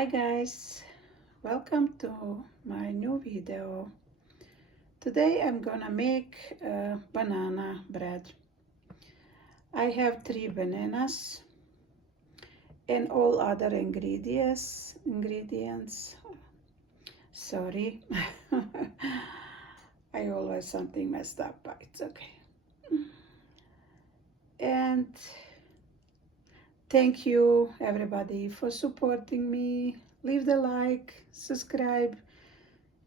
Hi guys, welcome to my new video. Today I'm gonna make banana bread. I have 3 bananas and all other ingredients. Sorry, I always something messed up, but it's okay. And thank you everybody for supporting me. Leave the like, subscribe,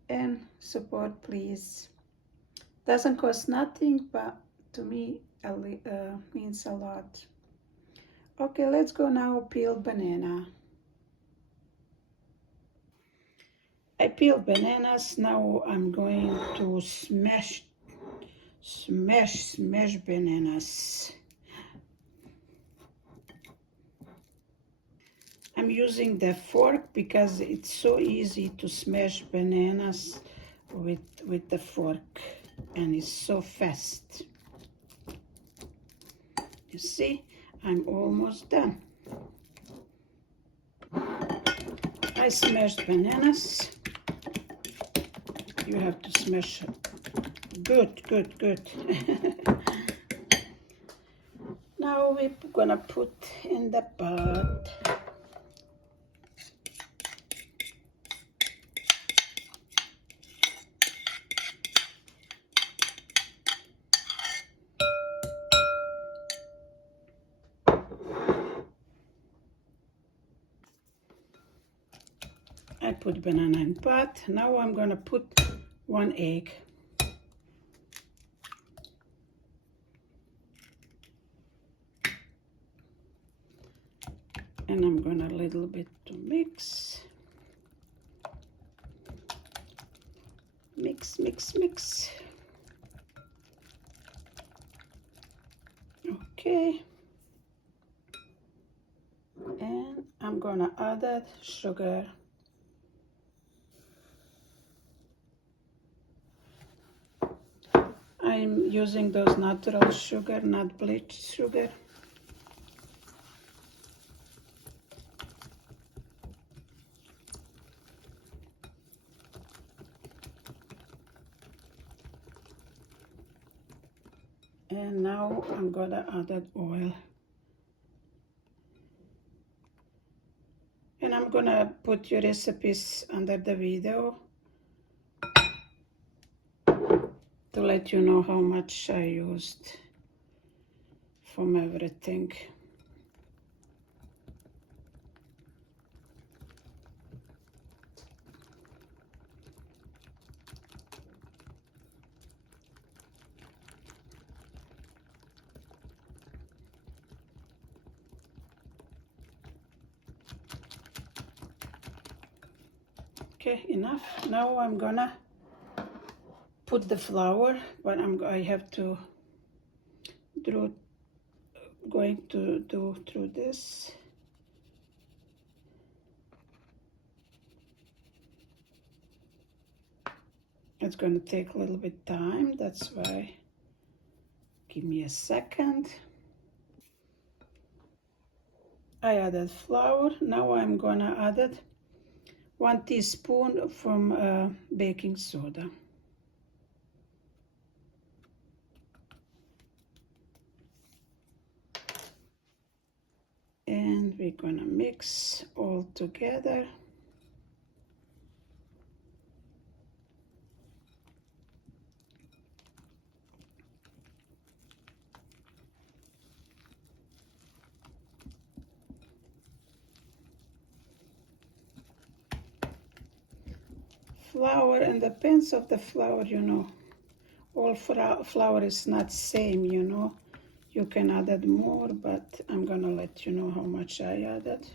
and support please. Doesn't cost nothing, but to me means a lot. Okay, let's go now peel banana. I peeled bananas. Now I'm going to smash bananas. I'm using the fork because it's so easy to smash bananas with the fork, and it's so fast. You see, I'm almost done. I smashed bananas. You have to smash good. Now we're gonna put in the pot. I put banana in pot. Now I'm gonna put 1 egg. And I'm gonna a little bit to mix. Mix. Okay. And I'm gonna add that sugar. I'm using those natural sugar, not bleached sugar. And now I'm gonna add that oil. And I'm gonna put your recipes under the video to let you know how much I used from everything. Okay, enough. Now I'm gonna put the flour, but I have to going to do through this. It's going to take a little bit time, that's why give me a second. I added flour. Now I'm gonna add it 1 teaspoon from baking soda. And we're gonna mix all together. Flour, and depends of the flour, you know. All flour is not same, you know. You can add it more, but I'm gonna let you know how much I added.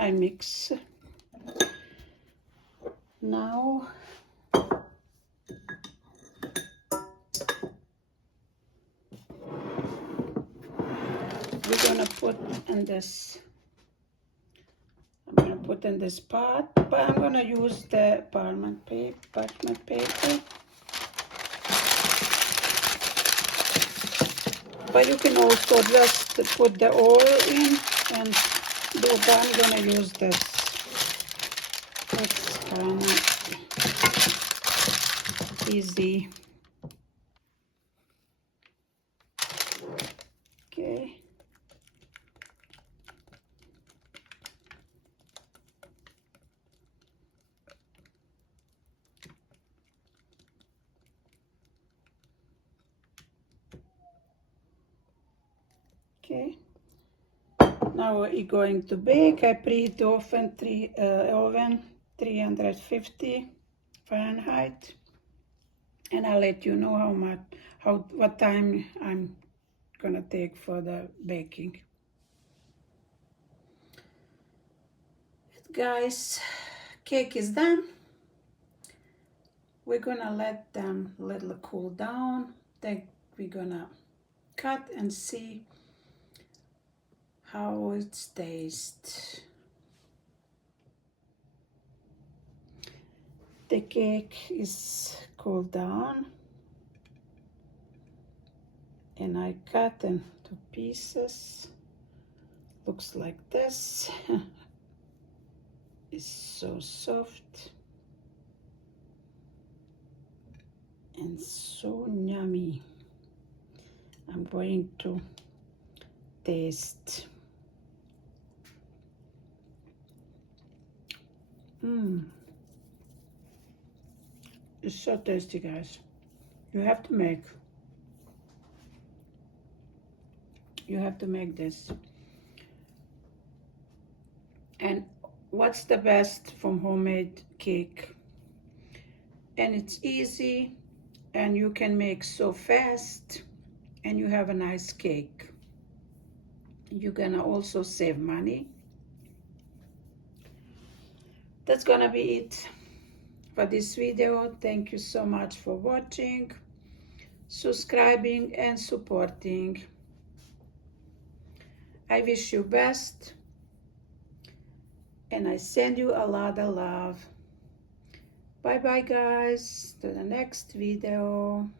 I mix. Now we're gonna put in this. I'm gonna put in this pot, but I'm gonna use the parchment paper. but you can also just put the oil in and do, but I'm gonna use this. It's kind of easy. Okay. Okay. Now we're going to bake. I preheat the oven, 350 Fahrenheit, and I'll let you know what time I'm gonna take for the baking. Guys, cake is done. We're gonna let them a little cool down. Then we're gonna cut and see how it tastes. The cake is cooled down, and I cut into pieces. Looks like this. It's so soft and so yummy. I'm going to taste. It's so tasty, guys. You have to make this. And what's the best from homemade cake? And it's easy, and you can make so fast, and you have a nice cake. You're gonna also save money. That's gonna be it for this video. Thank you so much for watching, subscribing, and supporting. I wish you best, and I send you a lot of love. Bye bye, guys. To the next video.